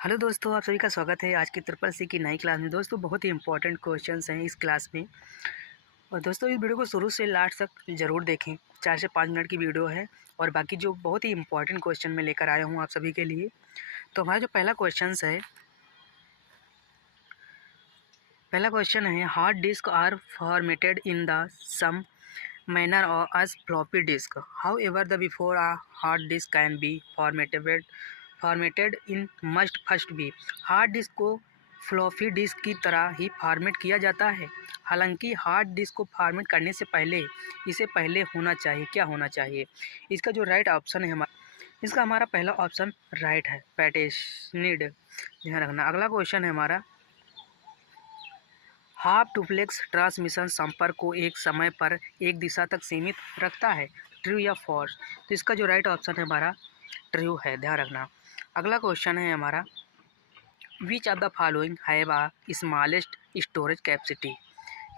Hello दोस्तों, आप सभी का स्वागत है आज की ट्रिपल सी की नई क्लास में। दोस्तों, बहुत ही इंपॉर्टेंट क्वेश्चंस हैं इस क्लास में। और दोस्तों, इस वीडियो को शुरू से लास्ट तक ज़रूर देखें। 4 से 5 मिनट की वीडियो है और बाकी जो बहुत ही इंपॉर्टेंट क्वेश्चन मैं लेकर आया हूँ आप सभी के लिए। तो हमारा जो पहला क्वेश्चन है hard disk are formatted in the same manner or as floppy disk. However, the before a hard disk can be formatted in must first be। Hard disk को फ्लॉपी डिस्क की तरह ही फॉर्मेट किया जाता है। हालांकि hard disk को format करने से पहले इसे पहले होना चाहिए, क्या होना चाहिए? इसका जो राइट ऑप्शन है हमारा पहला ऑप्शन राइट है, पैटेशनिड। ध्यान रखना। अगला क्वेश्चन है हमारा हाफ डुप्लेक्स ट्रांसमिशन संपर्क को एक समय पर एक दिशा तक सीमित रखता है, ट्रू या फॉल्स? तो इसका जो राइट ऑप्शन है हमारा ट्रू है, ध्यान रखना। अगला क्वेश्चन है हमारा which of the following have a smallest storage capacity?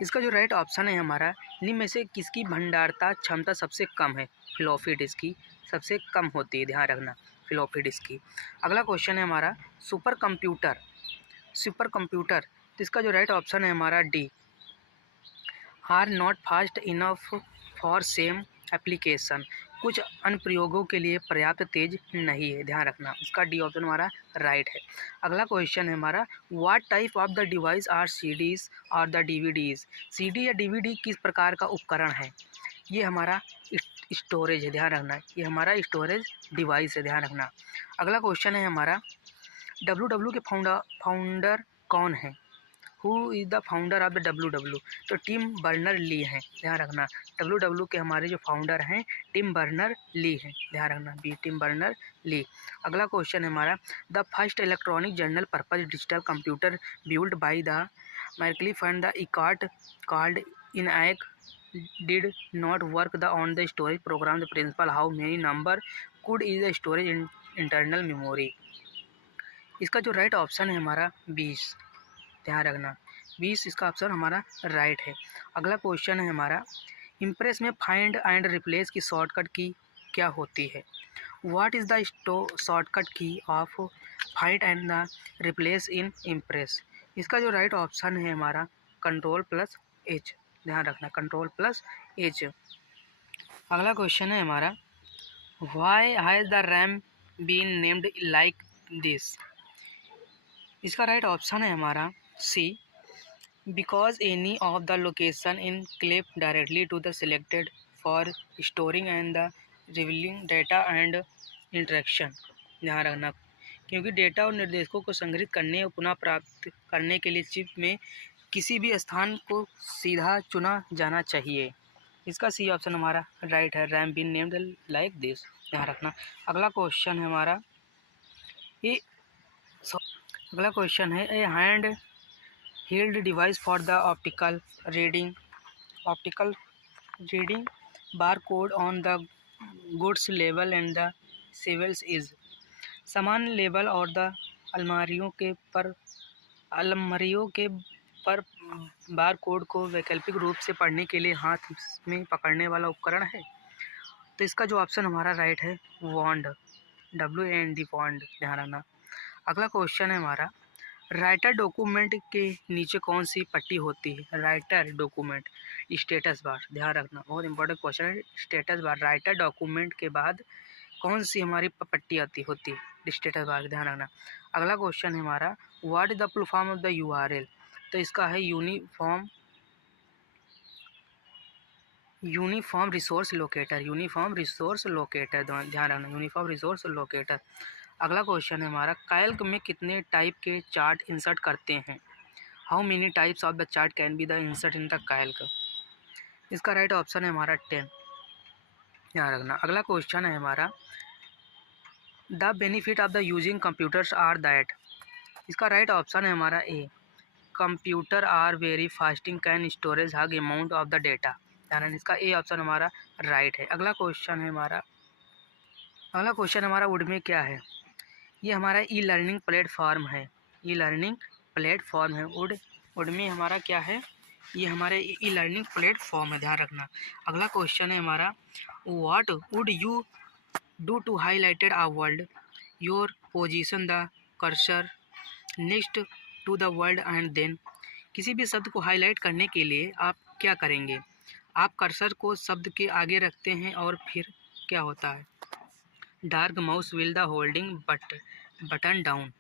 इसका जो राइट ऑप्शन है हमारा निम्न में से किसकी भंडारता क्षमता सबसे कम है? फ्लॉपी डिस्क की सबसे कम होती है, ध्यान रखना, फ्लॉपी डिस्क की। अगला क्वेश्चन है हमारा सुपर कंप्यूटर। तो इसका जो राइट ऑप्शन है हमारा D, are not fast enough for same application. कुछ अनुप्रयोगों के लिए पर्याप्त तेज नहीं है, ध्यान रखना। इसका डी ऑप्शन हमारा राइट है। अगला क्वेश्चन है हमारा what type of the device are CDs और द डीवीडीज? सीडी या डीवीडी किस प्रकार का उपकरण है? ये हमारा स्टोरेज है, ध्यान रखना। ये हमारा स्टोरेज डिवाइस है, ध्यान रखना। अगला क्वेश्चन है हमारा डब्ल्यू के फाउंडर कौन है? Who is the founder of the W? तो टिम बर्नर ली हैं, ध्यान रखना। डब्ल्यू के हमारे जो फाउंडर हैं टिम बर्नर ली हैं, ध्यान रखना, बी टिम बर्नर ली। अगला क्वेश्चन है हमारा the first electronic general purpose digital computer build by the Mauchly fund the Eckert called ENIAC did not work the on the storage program the principle how many number could is the storage internal memory? इसका जो right option है हमारा 20, ध्यान रखना, 20 इसका option हमारा right है। अगला क्वेश्चन है हमारा इम्प्रेस में फाइंड एंड रिप्लेस की शॉर्टकट की क्या होती है? व्हाट इज़ द शॉर्टकट की of find and the replace in impress? इसका जो राइट ऑप्शन है हमारा Ctrl+H, ध्यान रखना, Ctrl+H। अगला क्वेश्चन है हमारा why has the RAM been named like this? इसका राइट ऑप्शन है हमारा सी, because any of the location in clip directly to the selected for storing and the revealing data and interaction। ध्यान रखना, क्योंकि data और निर्देशों को संग्रहित करने और पुनः प्राप्त करने के लिए चिप में किसी भी स्थान को सीधा चुना जाना चाहिए। इसका सी ऑप्शन हमारा राइट है, RAM been named like this, ध्यान रखना। अगला क्वेश्चन है हमारा a hand healed device for the optical reading barcode on the goods label and the shelves is। सामान लेबल और द अलमारियों के पर बार कोड को वैकल्पिक रूप से पढ़ने के लिए हाथ में पकड़ने वाला उपकरण है। तो इसका जो ऑप्शन हमारा राइट है वॉन्ड, WAND वॉन्ड, ध्यान रखना। अगला क्वेश्चन है हमारा राइटर डॉक्यूमेंट के नीचे कौन सी पट्टी होती है? राइटर डॉक्यूमेंट स्टेटस बार, ध्यान रखना, बहुत इंपॉर्टेंट क्वेश्चन है। स्टेटस बार, राइटर डॉक्यूमेंट के बाद कौन सी हमारी पट्टी होती है? स्टेटस बार, ध्यान रखना। अगला क्वेश्चन है हमारा what is the full form of the URL? तो इसका है यूनिफॉर्म रिसोर्स लोकेटर, ध्यान रखना, यूनिफॉर्म रिसोर्स लोकेटर। अगला क्वेश्चन है हमारा कैल्क में कितने टाइप के चार्ट इंसर्ट करते हैं? How many types of the chart can be the insert in the calc? इसका राइट ऑप्शन है हमारा 10, ध्यान रखना। अगला क्वेश्चन है हमारा the benefit of the using computers are that? इसका राइट ऑप्शन है हमारा A, computer are very fasting can storage huge amount of the data, ध्यान रखना, इसका ए ऑप्शन हमारा राइट है। अगला क्वेश्चन हमारा वुड में क्या है? ये हमारा ई लर्निंग प्लेटफॉर्म है, वुड में हमारा क्या है? ये हमारे ई लर्निंग प्लेटफॉर्म है, ध्यान रखना। अगला क्वेश्चन है हमारा what would you do to highlighted a world your position the cursor next to the word and then. किसी भी शब्द को हाईलाइट करने के लिए आप क्या करेंगे? आप कर्सर को शब्द के आगे रखते हैं और फिर क्या होता है? Dark mouse will the holding button down.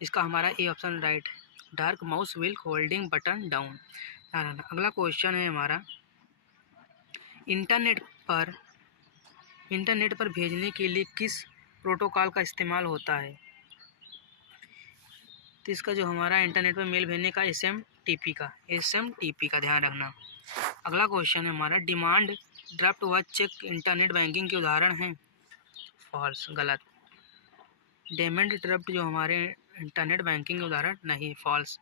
इसका हमारा ए ऑप्शन राइट है, dark mouse will holding button down. अगला क्वेश्चन है हमारा, इंटरनेट पर भेजने के लिए किस प्रोटोकॉल का इस्तेमाल होता है? तो इसका जो हमारा इंटरनेट पर मेल भेजने का SMTP का ध्यान रखना। अगला क्वेश्चन है हमारा, डिमांड ड्राफ्ट व चेक इंटरनेट बैंकिंग के उदाहरण हैं? फॉल्स, गलत। डिमांड ड्राफ्ट जो हमारे इंटरनेट बैंकिंग के उदाहरण नहीं, फॉल्स।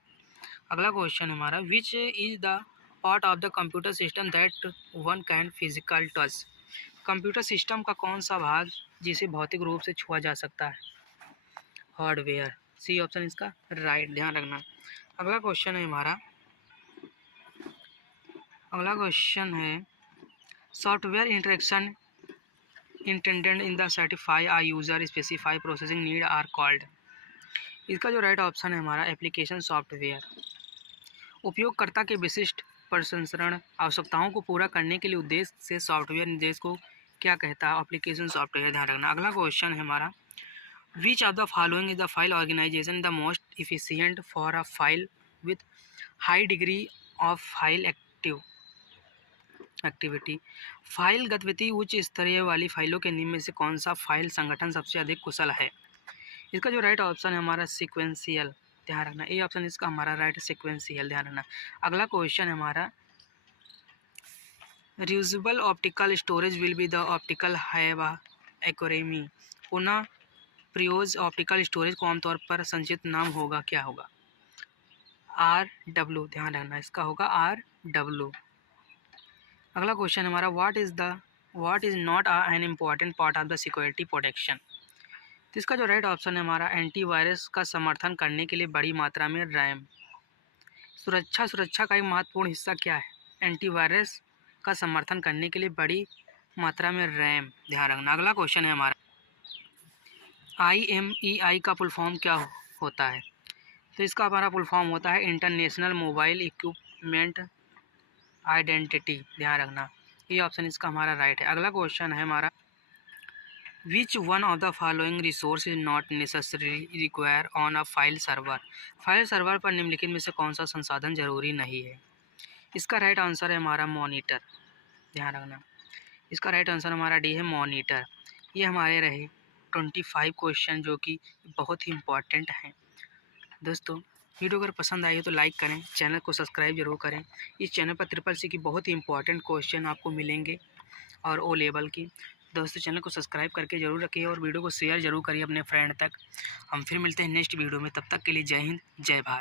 अगला क्वेश्चन हमारा, which is the part of the computer system that one can physical touch? Computer system का कौन सा भाग जिसे भौतिक रूप से छुआ जा सकता है? हार्डवेयर, सी ऑप्शन इसका राइट, ध्यान रखना। अगला क्वेश्चन है हमारा, software interaction intended in the certify a user specify processing need are called. इसका जो राइट ऑप्शन है हमारा एप्लीकेशन सॉफ्टवेयर। उपयोगकर्ता के विशिष्ट प्रसंस्करण आवश्यकताओं को पूरा करने के लिए उद्देश्य से सॉफ्टवेयर निर्देश को क्या कहता है? एप्लीकेशन सॉफ्टवेयर, ध्यान रखना। अगला क्वेश्चन है हमारा, which of the following is the file organization the most efficient for a file with high degree of file activity? File गतिविधि उच्च स्तरीय वाली फाइलों के निम्न में से कौन सा फाइल संगठन सबसे अधिक कुशल है? इसका जो राइट ऑप्शन है हमारा सीक्वेंशियल, ध्यान रखना। ए ऑप्शन इसका हमारा राइट, सीक्वेंशियल, ध्यान रखना। अगला क्वेश्चन है हमारा, reusable optical storage will be the optical have acronym. पुनः प्रयोज्य ऑप्टिकल स्टोरेज को आमतौर पर संक्षिप्त नाम होगा, क्या होगा? RW, ध्यान रखना, इसका होगा RW। अगला क्वेश्चन हमारा, what is not an important part of the security protection? तो इसका जो राइट ऑप्शन है हमारा एंटीवायरस का समर्थन करने के लिए बड़ी मात्रा में रैम। सुरक्षा का एक महत्वपूर्ण हिस्सा क्या है? एंटीवायरस का समर्थन करने के लिए बड़ी मात्रा में रैम, ध्यान रखना। अगला क्वेश्चन है हमारा, IMEI का फुल फॉर्म क्या होता है? तो इसका हमारा फुल फॉर्म होता है इंटरनेशनल मोबाइल इक्विपमेंट आइडेंटिटी, ध्यान रखना। ये ऑप्शन इसका हमारा राइट है। अगला क्वेश्चन है हमारा, which one of the following resource is not necessary require on a file server? File server पर निम्नलिखित में से कौन सा संसाधन जरूरी नहीं है? इसका राइट आंसर है हमारा मॉनिटर, ध्यान रखना। इसका राइट आंसर हमारा डी है मॉनिटर। ये हमारे रहे 25 क्वेश्चन जो कि बहुत ही इम्पॉर्टेंट हैं। दोस्तों, वीडियो अगर पसंद आई हो तो लाइक करें, चैनल को सब्सक्राइब जरूर करें। इस चैनल पर SSC की बहुत ही इंपॉर्टेंट क्वेश्चन आपको मिलेंगे और O लेवल की। दोस्तों, चैनल को सब्सक्राइब करके जरूर रखिए और वीडियो को शेयर जरूर करिए अपने फ्रेंड तक। हम फिर मिलते हैं नेक्स्ट वीडियो में, तब तक के लिए जय हिंद, जय भारत।